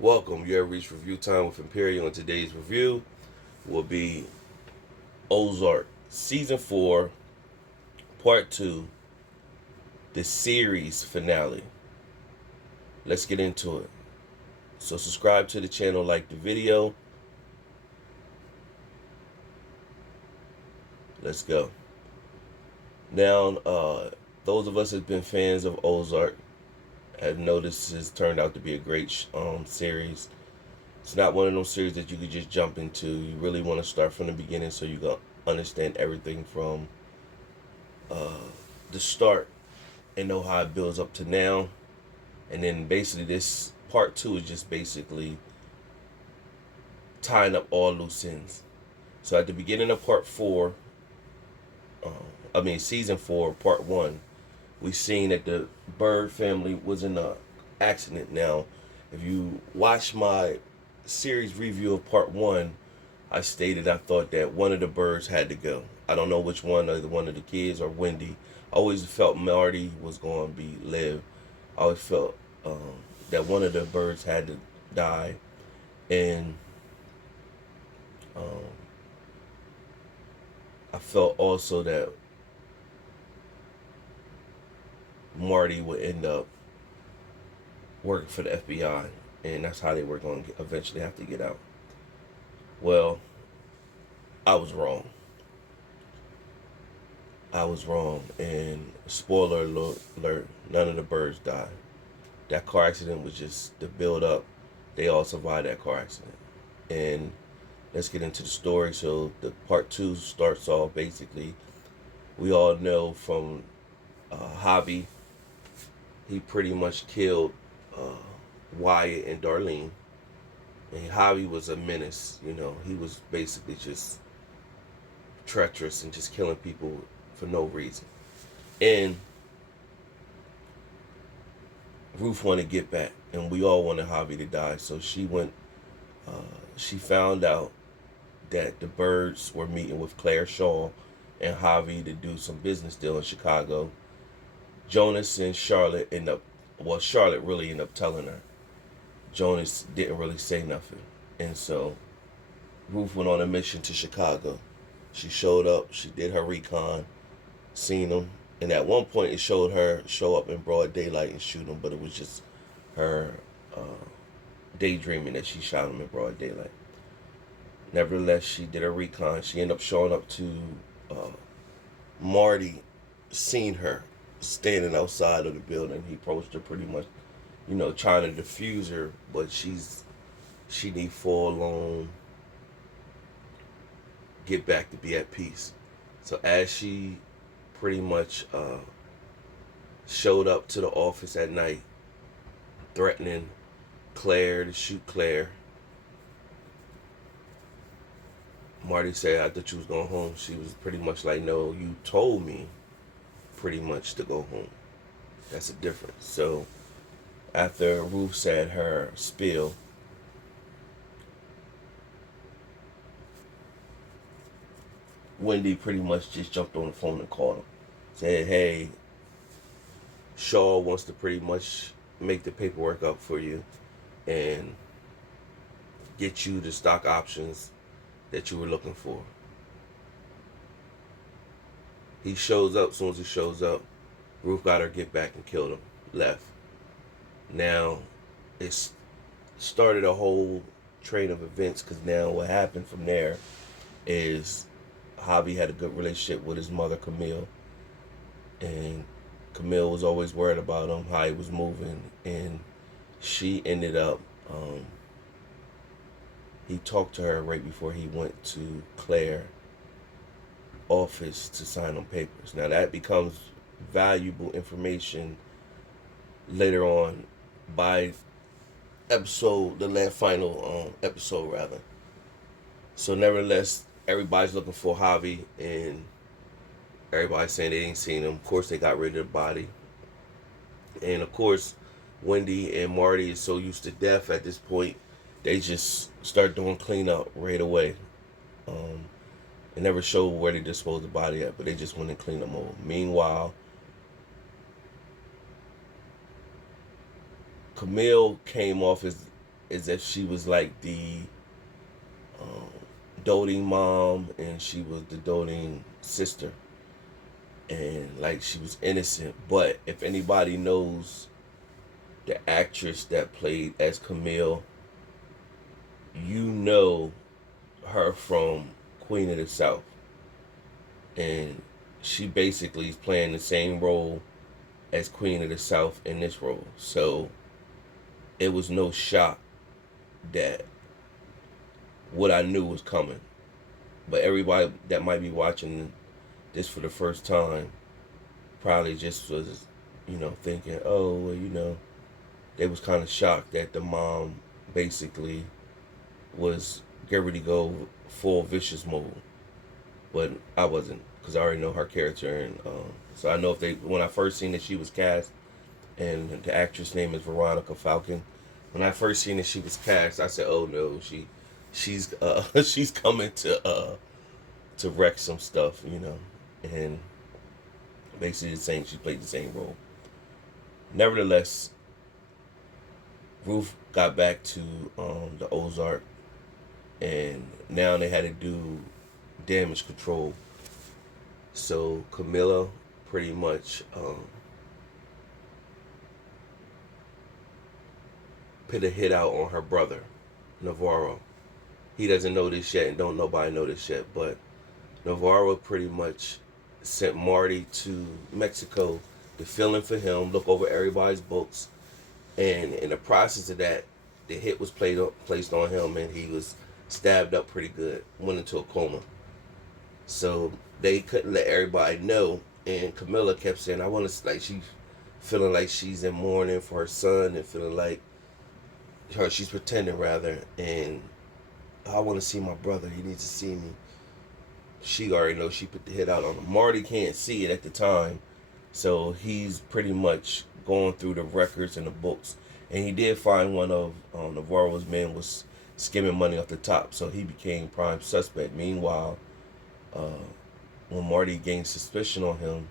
Welcome. You have reached review time with Imperial, and today's review will be Ozark Season 4, Part 2, the series finale. Let's get into it. So subscribe to the channel, like the video. Let's go. Now, those of us that have been fans of Ozark have noticed this has turned out to be a great series. It's not one of those series that you could just jump into. You really want to start from the beginning so you can understand everything from uh, the start and know how it builds up to now. And then basically this part two is just basically tying up all loose ends. So at the beginning of part four, season four, part one, we seen that the Bird family was in a accident. Now, if you watch my series review of part one, I stated I thought that one of the birds had to go. I don't know which one, either one of the kids or Wendy. I always felt Marty was going to be live. I always felt that one of the birds had to die, and um, I felt also that Marty would end up working for the FBI, and that's how they were going to eventually have to get out. Well, I was wrong. I was wrong, and spoiler alert, none of the birds died. That car accident was just the build up. They all survived that car accident. And let's get into the story. So the part two starts off basically, we all know from Javi, he pretty much killed Wyatt and Darlene. And Javi was a menace, he was basically just treacherous and just killing people for no reason. And Ruth wanted to get back, and we all wanted Javi to die. So she went, she found out that the birds were meeting with Claire Shaw and Javi to do some business deal in Chicago. Jonas and Charlotte Charlotte really ended up telling her. Jonas didn't really say nothing. And so Ruth went on a mission to Chicago. She showed up, she did her recon, seen them, and at one point it showed her show up in broad daylight and shoot them, but it was just her daydreaming that she shot them in broad daylight. Nevertheless, she did her recon. She ended up showing up to Marty, seen her standing outside of the building. He approached her pretty much, trying to defuse her, but she need full alone get back to be at peace. So as she pretty much showed up to the office at night, threatening Claire to shoot Claire, Marty said, I thought you was going home. She was pretty much like, no, you told me pretty much to go home. That's a difference. So after Ruth said her spiel, Wendy pretty much just jumped on the phone and called him. Said, hey, Shaw wants to pretty much make the paperwork up for you and get you the stock options that you were looking for. He shows up. As soon as he shows up, Ruth got her get back and killed him. Left. Now, it's started a whole train of events, because now what happened from there is Javi had a good relationship with his mother, Camille. And Camille was always worried about him, how he was moving. And she ended up, he talked to her right before he went to Claire's office to sign on papers. Now that becomes valuable information later on by the final episode rather. So nevertheless, everybody's looking for Javi, and everybody's saying they ain't seen him. Of course, they got rid of the body. And of course, Wendy and Marty is so used to death at this point, they just start doing cleanup right away. They never showed where they disposed the body at, but they just went and cleaned them all. Meanwhile, Camille came off as as if she was like the um, doting mom and she was the doting sister, and like she was innocent. But if anybody knows the actress that played as Camille, you know her from Queen of the South, and she basically is playing the same role as Queen of the South in this role. So it was no shock that what I knew was coming. But everybody that might be watching this for the first time probably just was, thinking, oh, well, they was kind of shocked that the mom basically was getting ready to go full vicious mode. But I wasn't, because I already know her character, and so I know when I first seen that she was cast, and the actress name is Veronica Falcon. When I first seen that she was cast, I said, "Oh no, she's she's coming to wreck some stuff, and basically she played the same role." Nevertheless, Ruth got back to the Ozark, and now they had to do damage control. So Camilla pretty much put a hit out on her brother, Navarro. He doesn't know this yet, and don't nobody know this yet, but Navarro pretty much sent Marty to Mexico to fill in for him, look over everybody's books, and in the process of that, the hit was placed on him, and he was stabbed up pretty good, went into a coma. So they couldn't let everybody know, and Camilla kept saying, "I want to," like she's feeling like she's in mourning for her son, and feeling like she's pretending rather, and I want to see my brother. He needs to see me. She already knows she put the hit out on him. Marty can't see it at the time, so he's pretty much going through the records and the books, and he did find one of Navarro's men was skimming money off the top, so he became prime suspect. Meanwhile, when Marty gained suspicion on him,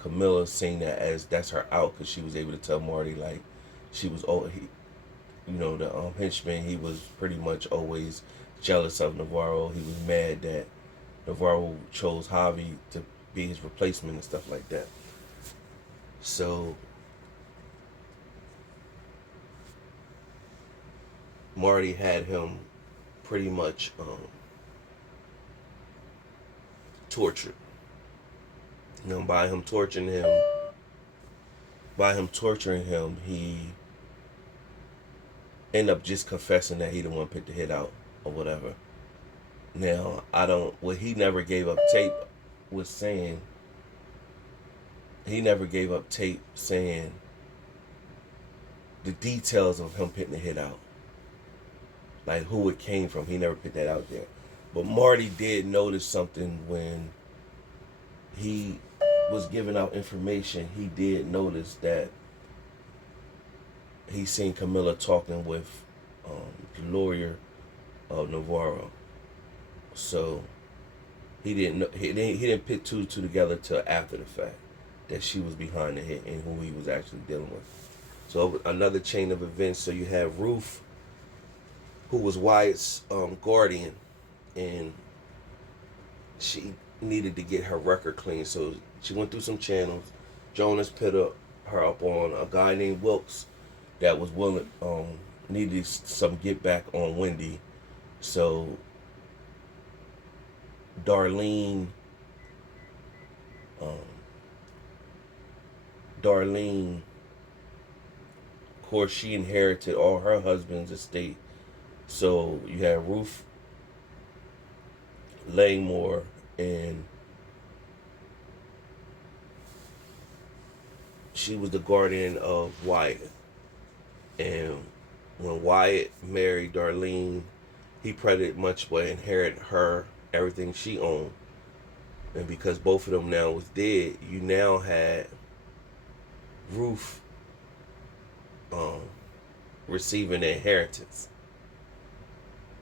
Camilla seen that as that's her out, because she was able to tell Marty like she was the henchman. He was pretty much always jealous of Navarro. He was mad that Navarro chose Javi to be his replacement and stuff like that. So Marty had him pretty much tortured. By him torturing him, he ended up just confessing that he the one picked the hit out or whatever. Now, what he never gave up tape was saying, the details of him picking the hit out. Like who it came from. He never put that out there. But Marty did notice something when he was giving out information. He did notice that he seen Camilla talking with the lawyer of Navarro. So he didn't put two together till after the fact that she was behind the hit and who he was actually dealing with. So another chain of events. So you have Ruth, who was Wyatt's guardian, and she needed to get her record clean. So she went through some channels. Jonas put her up on a guy named Wilkes that was willing, needed some get back on Wendy. So Darlene, of course, she inherited all her husband's estate. So you have Ruth Langmore, and she was the guardian of Wyatt. And when Wyatt married Darlene, he pretty much would inherit everything she owned. And because both of them now was dead, you now had Ruth receiving the inheritance.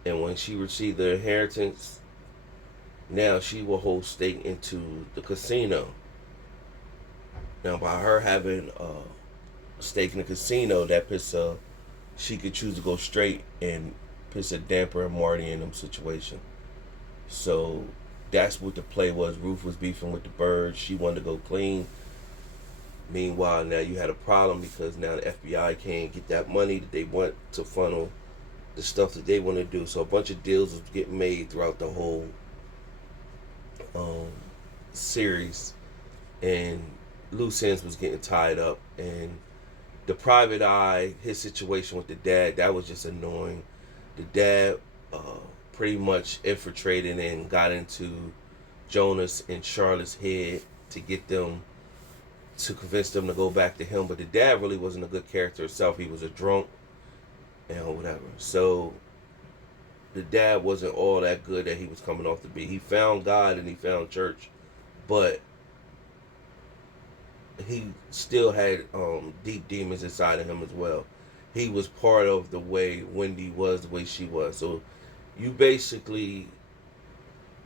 And when she received the inheritance, now she will hold stake into the casino. Now, by her having a stake in the casino, that puts a she could choose to go straight and piss a damper in Marty in them situation. So that's what the play was. Ruth was beefing with the birds. She wanted to go clean. Meanwhile, now you had a problem because now the FBI can't get that money that they want to funnel the stuff that they want to do. So a bunch of deals was getting made throughout the whole um, series, and loose ends was getting tied up. And the private eye, his situation with the dad, that was just annoying. The dad pretty much infiltrated and got into Jonas and Charlotte's head to get them to convince them to go back to him. But the dad really wasn't a good character himself. He was a drunk and whatever. So the dad wasn't all that good that he was coming off to be. He found God and he found church, but he still had deep demons inside of him as well. He was part of the way Wendy was, the way she was. So you basically,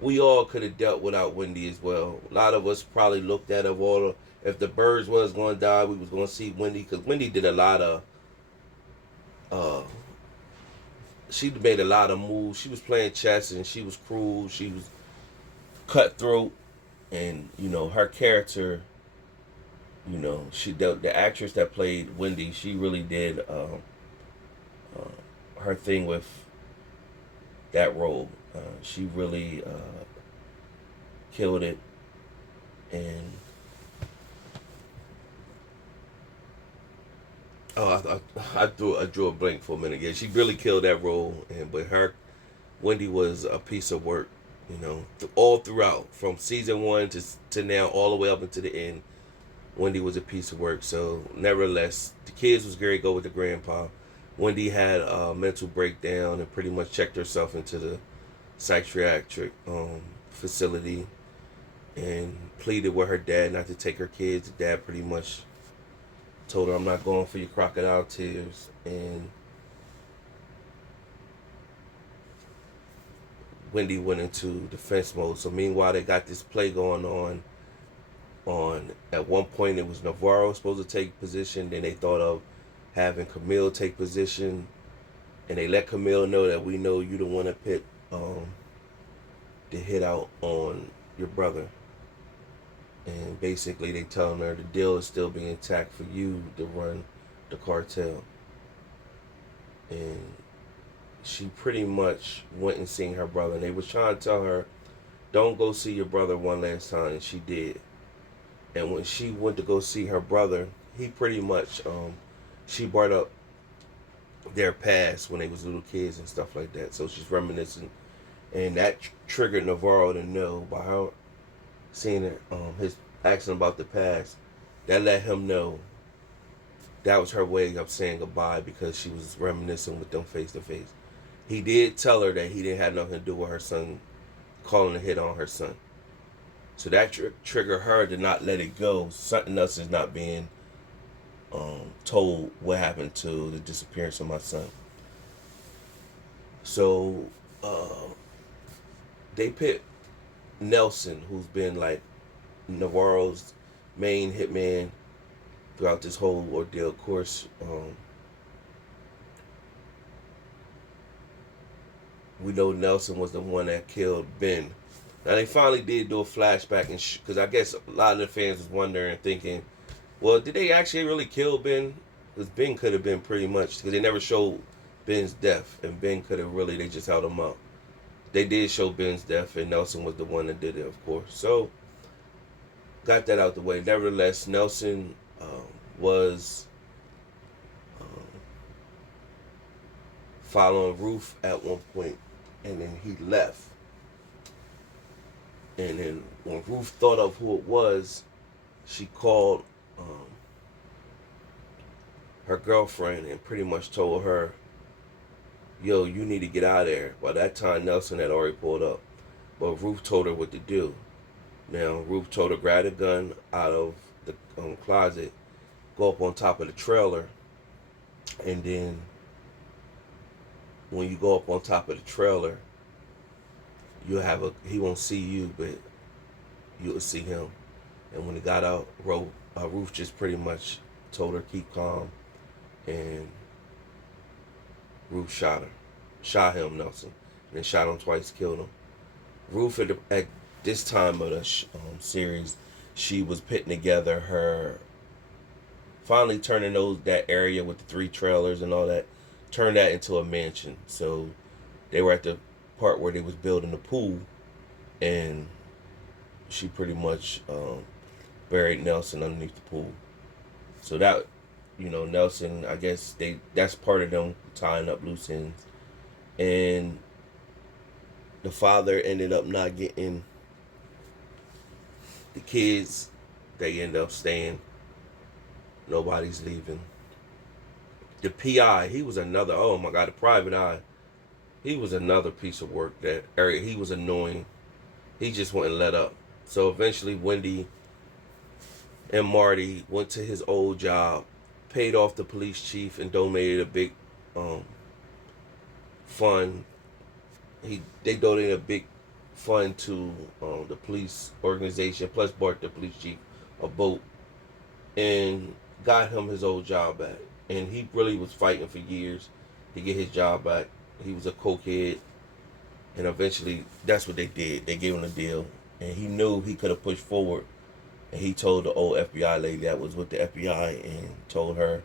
we all could have dealt without Wendy as well. A lot of us probably looked at of all. If the birds was going to die, we was going to see Wendy, because Wendy did a lot of. She made a lot of moves. She was playing chess and she was cruel. She was cutthroat, and her character. The actress that played Wendy, she really did her thing with that role. She really killed it, and I drew a blank for a minute. Yeah, she really killed that role, but Wendy was a piece of work. All throughout, from season 1 to now, all the way up into the end. Wendy was a piece of work. So nevertheless, the kids was very good with the grandpa. Wendy had a mental breakdown and pretty much checked herself into the psychiatric facility and pleaded with her dad not to take her kids. The dad pretty much told her, "I'm not going for your crocodile tears." And Wendy went into defense mode. So meanwhile, they got this play going on. At one point, it was Navarro supposed to take position. Then they thought of having Camille take position, and they let Camille know that we know you don't want to put the hit out on your brother. And basically, they telling her the deal is still being intact for you to run the cartel. And she pretty much went and seen her brother, and they was trying to tell her, "Don't go see your brother one last time," and she did. And when she went to go see her brother, he pretty much, she brought up their past when they was little kids and stuff like that. So she's reminiscing, and that triggered Navarro to know by her seeing it, his asking about the past. That let him know that was her way of saying goodbye, because she was reminiscing with them face to face. He did tell her that he didn't have nothing to do with her son calling a hit on her son. So that triggered her to not let it go. Something else is not being told what happened to the disappearance of my son. So they pit Nelson, who's been like Navarro's main hitman throughout this whole ordeal. Of course, we know Nelson was the one that killed Ben. Now, they finally did do a flashback, because I guess a lot of the fans was wondering, thinking, well, did they actually really kill Ben? Because Ben could have been pretty much, because they never showed Ben's death, and Ben could have really, they just held him up. They did show Ben's death, and Nelson was the one that did it, of course. So, got that out the way. Nevertheless, Nelson was following Ruth at one point, and then he left. And then when Ruth thought of who it was, she called her girlfriend and pretty much told her, "Yo, you need to get out of there." By that time, Nelson had already pulled up. But Ruth told her what to do. Now, Ruth told her, grab a gun out of the closet, go up on top of the trailer, and then when you go up on top of the trailer, he won't see you, but you'll see him. And when he got out, Ruth just pretty much told her keep calm, and Ruth shot him, Nelson, and then shot him twice, killed him. Ruth at this time of the series, she was putting together her, finally turning that area with the 3 trailers and all that, turned that into a mansion. So they were at the part where they was building the pool, and she pretty much buried Nelson underneath the pool. So that, Nelson, I guess that's part of them tying up loose ends. And the father ended up not getting the kids. They end up staying. Nobody's leaving. The PI, he was another, oh my God, the private eye. He was another piece of work that area. He was annoying. He just wouldn't let up. So eventually Wendy and Marty went to his old job, paid off the police chief, and donated a big fund. They donated a big fund to the police organization, plus bought the police chief a boat, and got him his old job back. And he really was fighting for years to get his job back. He was a cokehead, and eventually that's what they did. They gave him a deal, and he knew he could have pushed forward. And he told the old FBI lady that was with the FBI and told her,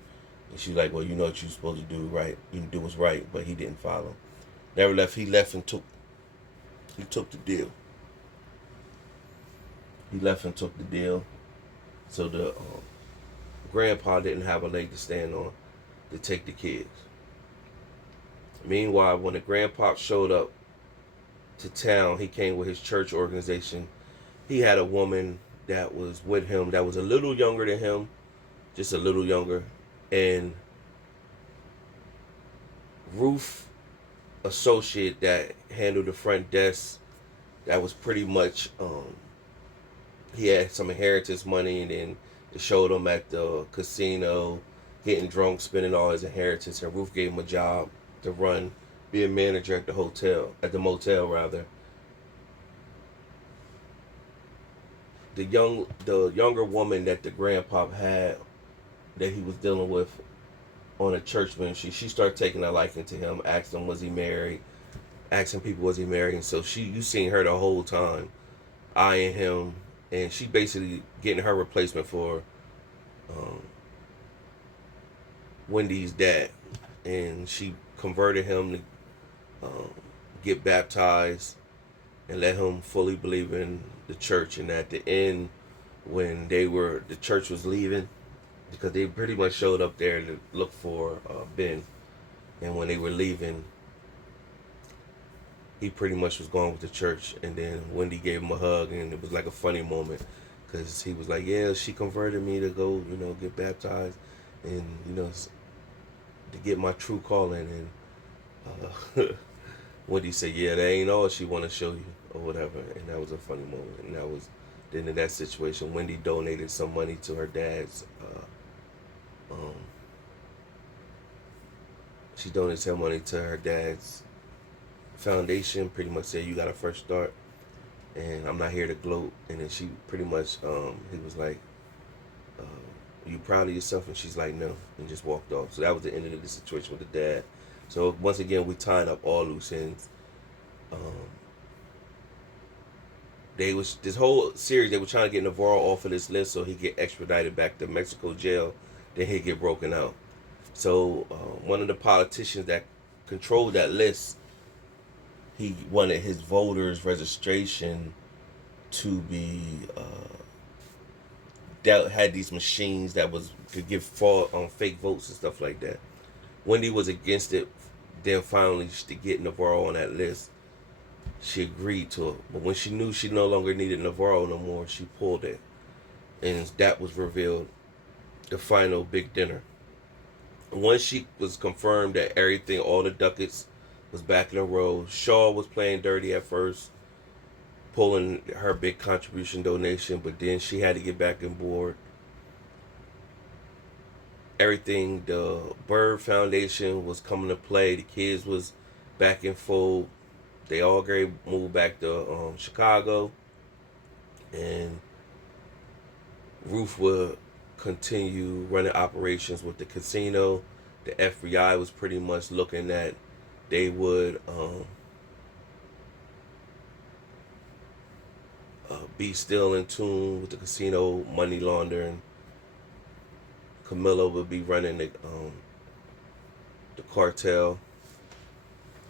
and she was like, well, you know what you're supposed to do, right? You do what's right, but he didn't follow. Never left. He left and took the deal. He left and took the deal. So the grandpa didn't have a leg to stand on to take the kids. Meanwhile, when the grandpa showed up to town, he came with his church organization. He had a woman that was with him that was a little younger than him, just a little younger. And Ruth, associate that handled the front desk, that was pretty much, he had some inheritance money, and then they showed him at the casino, getting drunk, spending all his inheritance, and Ruth gave him a job to be a manager at the motel rather. The younger woman that the grandpa had, that he was dealing with on a church ministry, she started taking a liking to him, asking him was he married, asking people was he married, and so you seen her the whole time eyeing him, and she basically getting her replacement for Wendy's dad, and she converted him to get baptized and let him fully believe in the church. And at the end, when the church was leaving, because they pretty much showed up there to look for Ben, and when they were leaving, he pretty much was going with the church. And then Wendy gave him a hug, and it was like a funny moment, because he was like, yeah, she converted me to go, get baptized, and to get my true calling. And Wendy said, yeah, that ain't all she want to show you, or whatever. And that was a funny moment. And that was, then in that situation, Wendy donated some money to her dad's, she donated some money to her dad's foundation, pretty much said, you got a fresh start, and I'm not here to gloat. And then she pretty much, he was like, you proud of yourself? And she's like, no, and just walked off. So that was the end of the situation with the dad. So once again, we tying up all loose ends. This whole series, they were trying to get Navarro off of this list so he get extradited back to Mexico jail. Then he'd get broken out. So one of the politicians that controlled that list, he wanted his voters' registration to be that had these machines that could give fake votes and stuff like that. Wendy was against it. Then finally, to get Navarro on that list, she agreed to it. But when she knew she no longer needed Navarro no more, she pulled it. And that was revealed, the final big dinner. Once she was confirmed that everything, all the ducats was back in a row, Shaw was playing dirty at first, pulling her big contribution donation, but then she had to get back on board. Everything, the Bird Foundation was coming to play. The kids was back in full. They all moved back to Chicago, and Ruth would continue running operations with the casino, The FBI was pretty much looking at they would be still in tune with the casino money laundering. Camilla would be running the cartel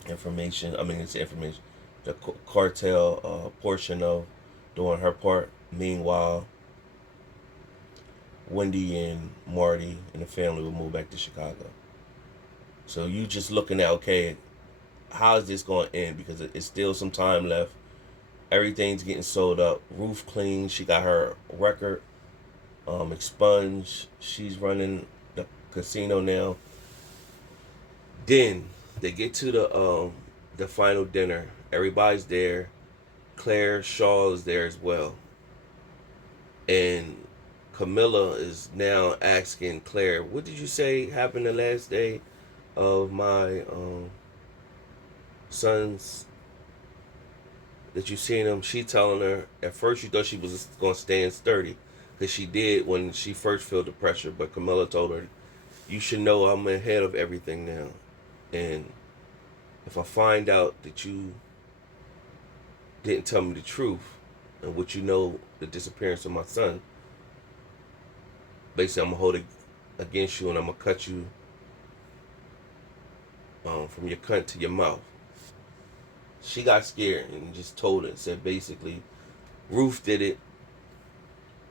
information. I mean, it's information. The cartel portion of doing her part. Meanwhile, Wendy and Marty and the family would move back to Chicago. So you just looking at, okay, how is this going to end? Because it's still some time left. Everything's getting sold up. Ruth clean. She got her record expunged. She's running the casino now. Then they get to the final dinner. Everybody's there. Claire Shaw is there as well. And Camilla is now asking Claire, what did you say happened the last day of my son's, that you seen him? She telling her, at first you thought she was going to stand sturdy, because she did when she first felt the pressure, but Camilla told her, you should know I'm ahead of everything now. And if I find out that you didn't tell me the truth and what you know, the disappearance of my son, basically I'm going to hold it against you and I'm going to cut you from your cunt to your mouth. She got scared and just told it. Said basically, Ruth did it.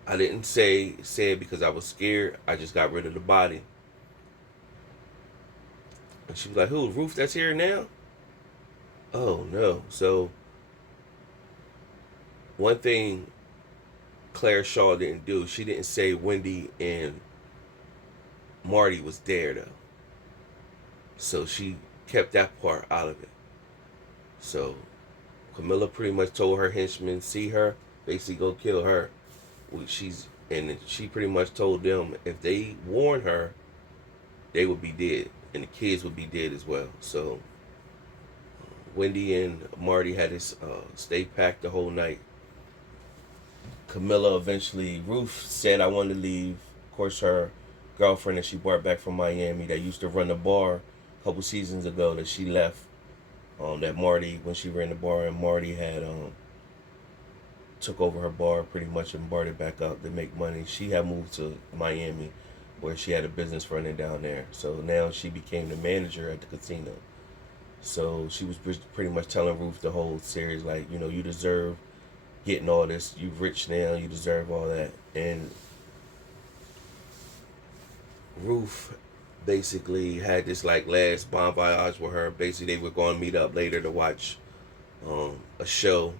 I didn't say it because I was scared. I just got rid of the body. And she was like, who? Ruth that's here now? Oh, no. So, one thing Claire Shaw didn't do, she didn't say Wendy and Marty was there, though. So, she kept that part out of it. So, Camilla pretty much told her henchmen, see her, basically go kill her. And she pretty much told them if they warn her, they would be dead. And the kids would be dead as well. So, Wendy and Marty had to stay packed the whole night. Camilla eventually, Ruth said, I wanted to leave. Of course, her girlfriend that she brought back from Miami that used to run the bar a couple seasons ago, that she left. That Marty, when she ran the bar, and Marty had took over her bar pretty much and brought it back up to make money. She had moved to Miami, where she had a business running down there. So now she became the manager at the casino. So she was pretty much telling Ruth the whole series, like, you know, you deserve getting all this. You rich now, you deserve all that. And Ruth basically had this like last bon voyage with her. Basically, they were going to meet up later to watch a show.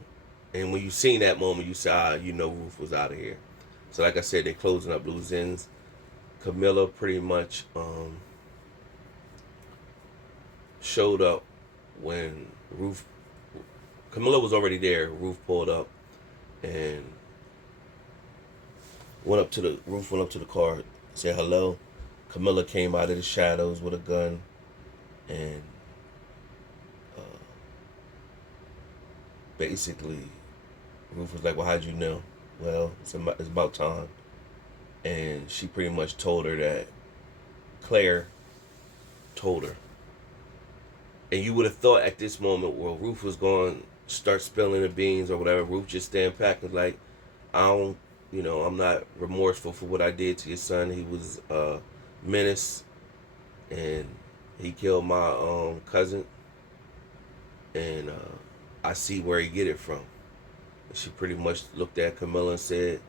And when you seen that moment, you saw, you know, Ruth was out of here. So like I said, they're closing up loose ends. Camilla pretty much showed up when Camilla was already there. Ruth pulled up and Ruth went up to the car, said hello. Camilla came out of the shadows with a gun, and basically Ruth was like, well, how'd you know? Well, it's about time. And she pretty much told her that Claire told her. And you would have thought at this moment where Ruth was going to start spilling the beans or whatever, Ruth just stand back and like, I'm not remorseful for what I did to your son. He was a menace, and he killed my cousin, and I see where he get it from. And she pretty much looked at Camilla and said,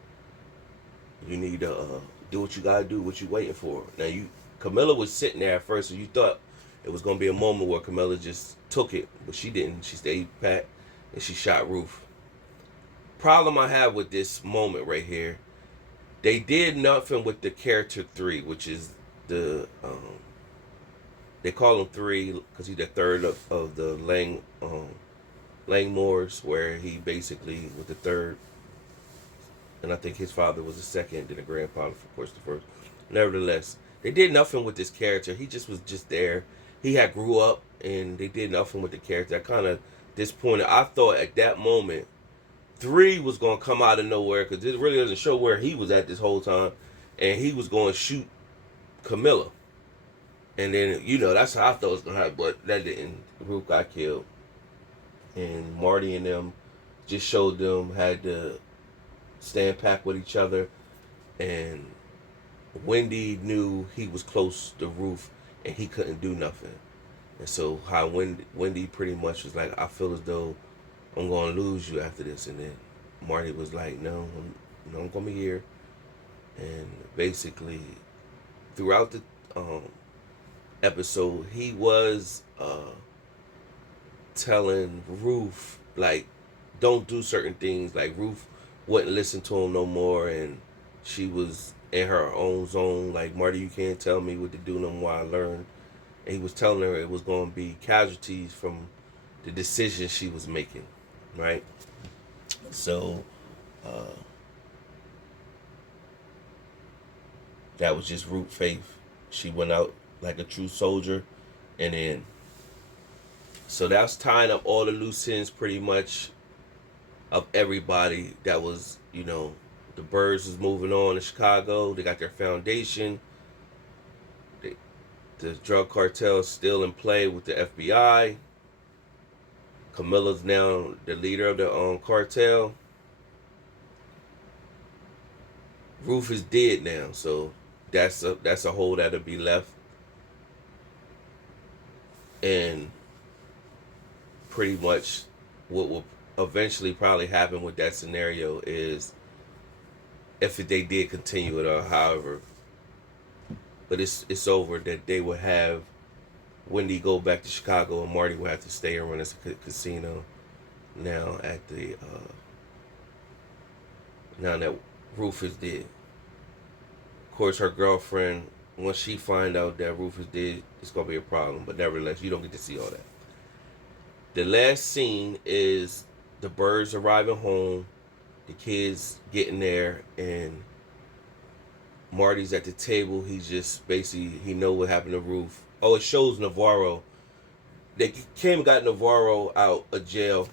you need to do what you gotta do, what you waiting for. Now Camilla was sitting there at first, and you thought it was gonna be a moment where Camilla just took it, but she didn't. She stayed pat and she shot Ruth. Problem I have with this moment right here, they did nothing with the character 3, which is the they call him 3 because he's the third of the Langmores, where he basically was the third. And I think his father was the second, then the grandfather, of course, the first. Nevertheless, they did nothing with this character. He just was just there. He had grew up, and they did nothing with the character. I kind of disappointed. I thought at that moment, 3 was going to come out of nowhere, because it really doesn't show where he was at this whole time, and he was going to shoot Camilla. And then, that's how I thought it was going to happen, but that didn't. Ruth got killed. And Marty and them just showed them had to stand packed with each other. And Wendy knew he was close to Ruth and he couldn't do nothing. And so how Wendy pretty much was like, I feel as though I'm going to lose you after this. And then Marty was like, no, I'm going to be here. And basically, throughout the episode, he was telling Ruth, like, don't do certain things. Like, Ruth wouldn't listen to him no more, and she was in her own zone. Like, Marty, you can't tell me what to do no more. I learned. And he was telling her it was going to be casualties from the decisions she was making, right? So, that was just Ruth faith. She went out like a true soldier, and then so that's tying up all the loose ends pretty much of everybody that was, the Birds was moving on to Chicago. They got their foundation. The drug cartel is still in play with the FBI. Camilla's now the leader of the cartel. Ruth is dead now, so that's a hole that'll be left. And pretty much what will eventually probably happen with that scenario is if they did continue it or however, but it's over, that they will have Wendy go back to Chicago and Marty will have to stay and run this casino now at the now that Ruth is dead. Of course, her girlfriend, once she find out that Ruth is dead, it's gonna be a problem. But nevertheless, you don't get to see all that. The last scene is the Birds arriving home, the kids getting there, and Marty's at the table. He's just basically, he know what happened to Ruth. Oh, it shows Navarro. They came and got Navarro out of jail.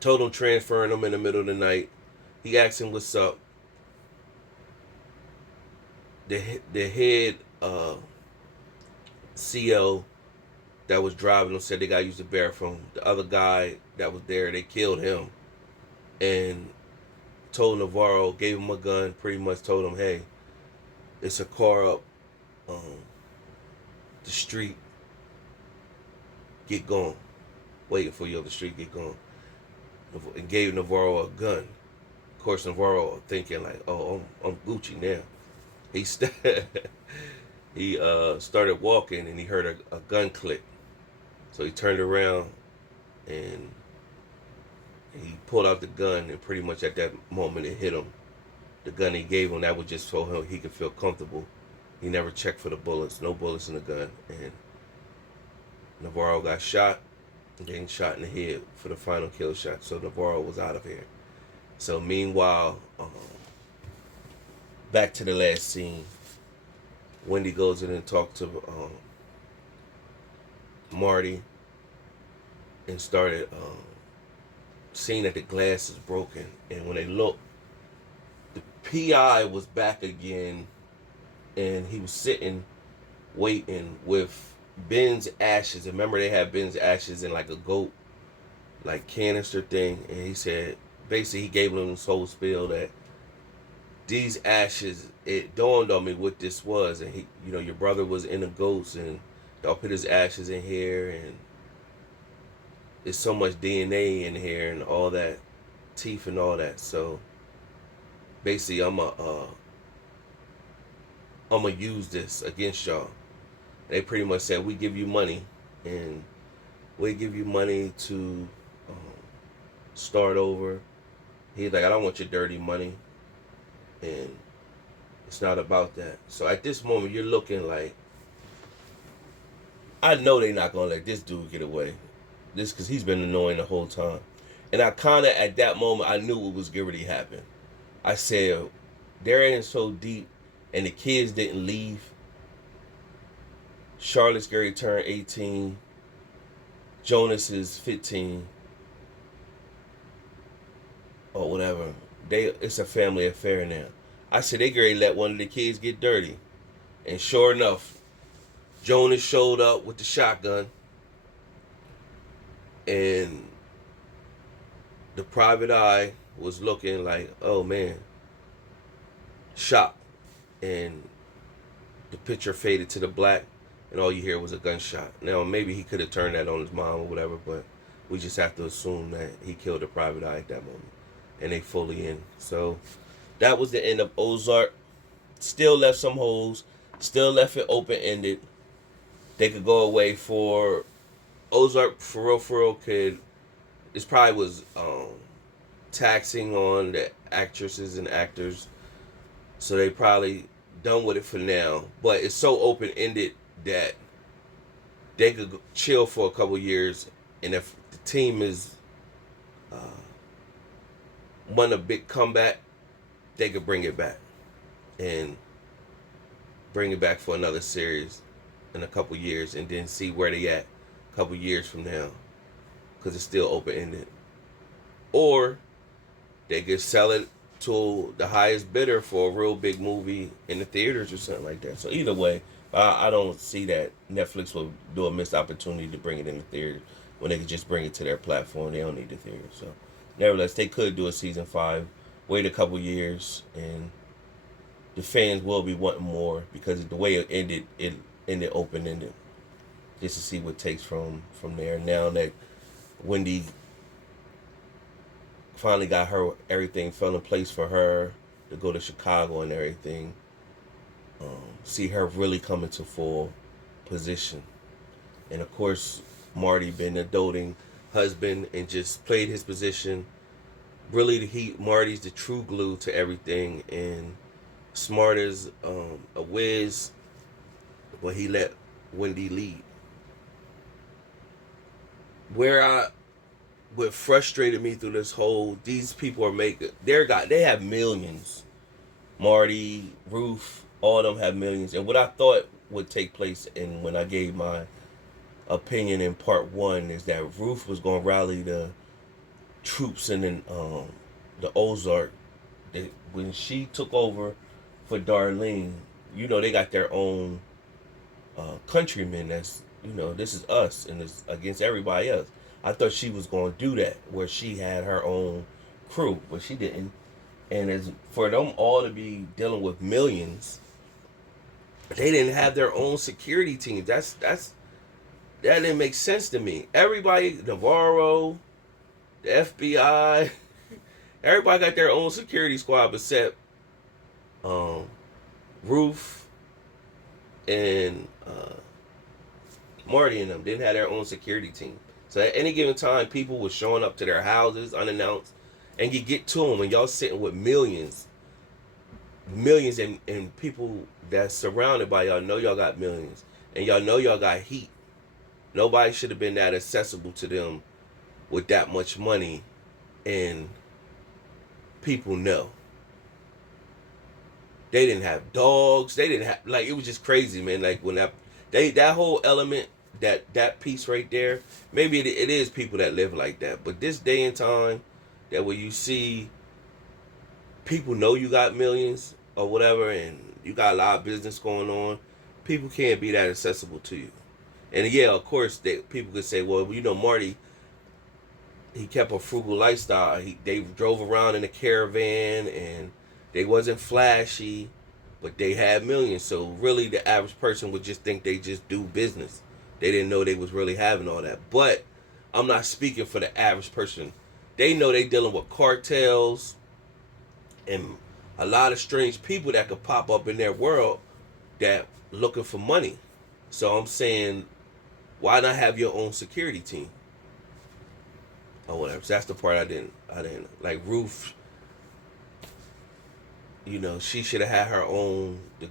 Told him transferring him in the middle of the night. He asked him what's up. The head CO that was driving them said they got to use the bathroom. The other guy that was there, they killed him. And told Navarro, gave him a gun, pretty much told him, hey, it's a car up the street. Get going. Waiting for you up the street, get going. And gave Navarro a gun. Of course, Navarro thinking like, oh, I'm Gucci now. He started walking and he heard a gun click. So he turned around and he pulled out the gun, and pretty much at that moment it hit him. The gun he gave him, that was just so he could feel comfortable. He never checked for the bullets, no bullets in the gun. And Navarro got shot and getting shot in the head for the final kill shot. So Navarro was out of here. So meanwhile, back to the last scene. Wendy goes in and talks to Marty and started seeing that the glass is broken. And when they looked, the PI was back again, and he was sitting waiting with Ben's ashes. Remember, they had Ben's ashes in like a goat, like canister thing. And he said, basically, he gave them this whole spiel that these ashes, it dawned on me what this was. And he, your brother was in a ghost, and y'all put his ashes in here, and there's so much DNA in here and all that, teeth and all that. So basically, I'm gonna use this against y'all. They pretty much said, we give you money, and we give you money to start over. He's like, I don't want your dirty money, and it's not about that. So at this moment, you're looking like, I know they're not gonna let this dude get away. This because he's been annoying the whole time. And I kind of, at that moment, I knew what was getting ready to happen. I said, they're in so deep, and the kids didn't leave. Charlotte's Gary turned 18. Jonas is 15. Or whatever. It's a family affair now. I said, they gonna let one of the kids get dirty. And sure enough, Jonas showed up with the shotgun, and the private eye was looking like, oh man, shocked. And the picture faded to the black, and all you hear was a gunshot. Now, maybe he could have turned that on his mom or whatever, but we just have to assume that he killed the private eye at that moment. And they fully in. So that was the end of Ozark. Still left some holes. Still left it open-ended. They could go away for Ozark, for real, could... This probably was taxing on the actresses and actors. So they probably done with it for now. But it's so open-ended that they could chill for a couple years. And if the team is won a big comeback, they could bring it back. And bring it back for another series in a couple years. And then see where they at a couple years from now. Because it's still open-ended. Or they could sell it to the highest bidder for a real big movie in the theaters or something like that. So either way, I don't see that Netflix will do a missed opportunity to bring it in the theater when they could just bring it to their platform. They don't need the theater. So nevertheless, they could do a season 5, wait a couple years, and the fans will be wanting more because the way it ended open-ended. Just to see what takes from there. Now that Wendy finally got everything fell in place for her to go to Chicago and everything. See her really come into full position. And of course, Marty been a doting husband and just played his position. Really, Marty's the true glue to everything, and smart as a whiz, but he let Wendy lead. What frustrated me through this whole, these people are they have millions. Marty, Ruth, all of them have millions. And what I thought would take place, and when I gave my opinion in part 1, is that Ruth was going to rally the troops in the Ozark. When she took over for Darlene, they got their own countrymen. That's, this is us and it's against everybody else. I thought she was going to do that, where she had her own crew, but she didn't. And as for them all to be dealing with millions, they didn't have their own security team. That didn't make sense to me. Everybody, Navarro, the FBI, everybody got their own security squad except Ruth and Marty and them didn't have their own security team. So at any given time, people were showing up to their houses unannounced, and you get to them, and y'all sitting with millions, and people that's surrounded by y'all know y'all got millions, and y'all know y'all got heat. Nobody should have been that accessible to them with that much money, and people know. They didn't have dogs. They didn't have, it was just crazy, man. Like when that whole element, that piece right there, maybe it is people that live like that. But this day and time, that when you see people know you got millions or whatever, and you got a lot of business going on, people can't be that accessible to you. And yeah, of course, people could say, well, Marty, he kept a frugal lifestyle. They drove around in a caravan, and they wasn't flashy, but they had millions. So really, the average person would just think they just do business. They didn't know they was really having all that. But I'm not speaking for the average person. They know they dealing with cartels and a lot of strange people that could pop up in their world that looking for money. So I'm saying, why not have your own security team? Or whatever. So that's the part I didn't like. Ruth, she should have had her own, the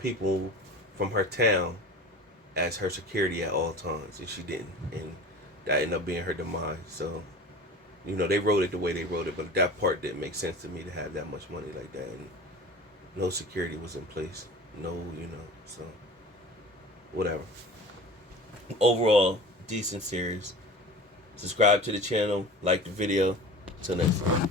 people from her town as her security at all times, and she didn't, and that ended up being her demise. So, they wrote it the way they wrote it, but that part didn't make sense to me, to have that much money like that, and no security was in place, so whatever. Overall, decent series. Subscribe to the channel, like the video. Till next time.